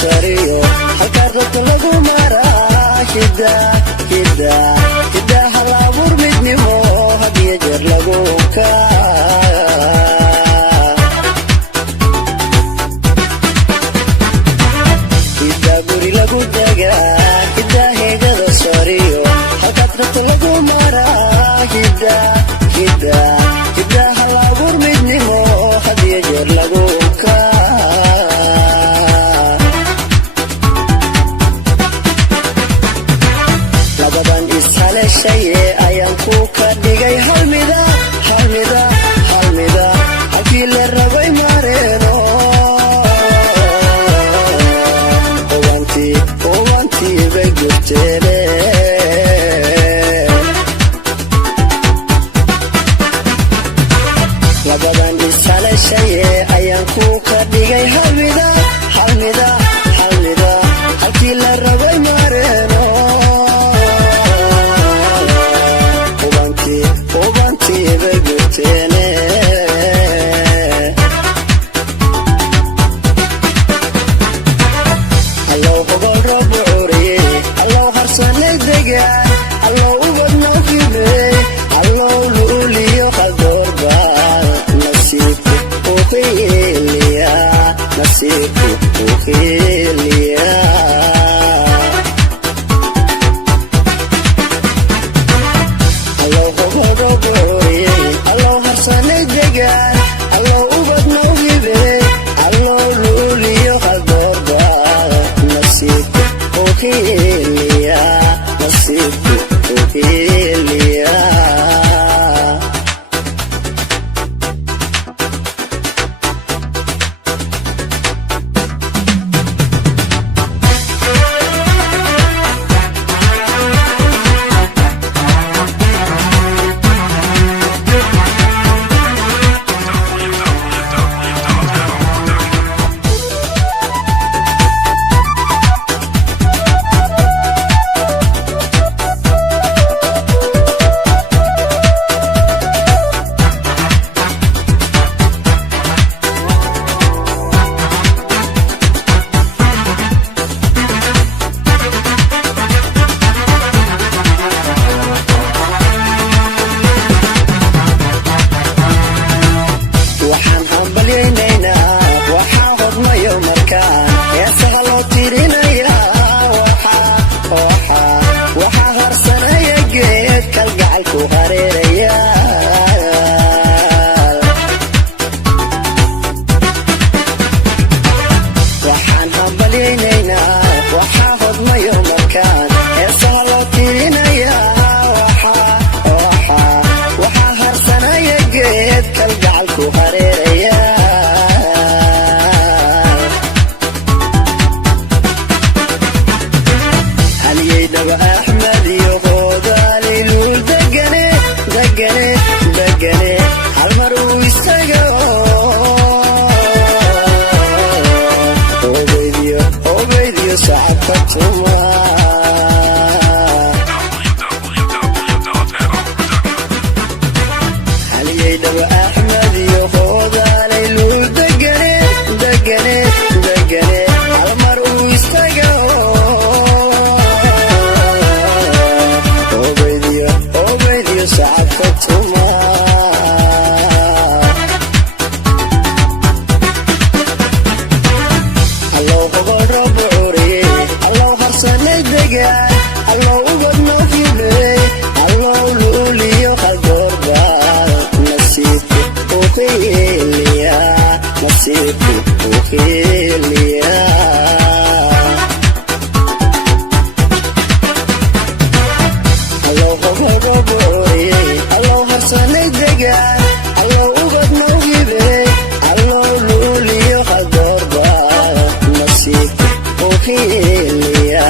sariyo halkaad rabto lagu maraa hidda hal abuur midnimo had iyo jeer lagu hidda guri lagu dagaa hidda heegada sariyo halkaad rabto lagu maraa hidda hal abuur midnimo had iyo jeer lagu labadan ishaleeshaye ayaan ku ka dhigay hal mida halkii la rabay mareeno owantii bay gurteene labadan ishaleeshaye ayaan ku ka dhigay hal mida halkii la rabay mareeno allow hogol roob ucuriye allow harsanay degaan allow ubad noo kibey allow luuliyo qaldoorba nasiibku uu khiiliya allow hogol roob ucuriye allow harsanay degaan allow ubad noo kibey allow luuliyo qaldoorba nasiibku uu khiiliya waxaan hodmayo markaan heesaha loo tirinayaa waxaa harsanaya geed kalgacalku hareeraya waxaan hambalyaynaynaa waxaa hodmayo markaan heesaha loo tirinayaa waxaa harsanaya geed kalgacalku hareeraya axmed iyo hoodaali luul degane hal mar uu isaga obaydiyo sacabka tuma haliyey dhaba axmed iyo hoodaali luul degane hal mar uu isaga sacabka tuma allow hogol roob ucuriye allow harsanay degaan allow ubad noo kibey allow luuliyo qaldoorba nasiibku uu khiiliya allow hogol roob ucuriye allow harsanay degaan allow ubad noo kibey allow luuliyo qaldoorba nasiibku uu khiiliya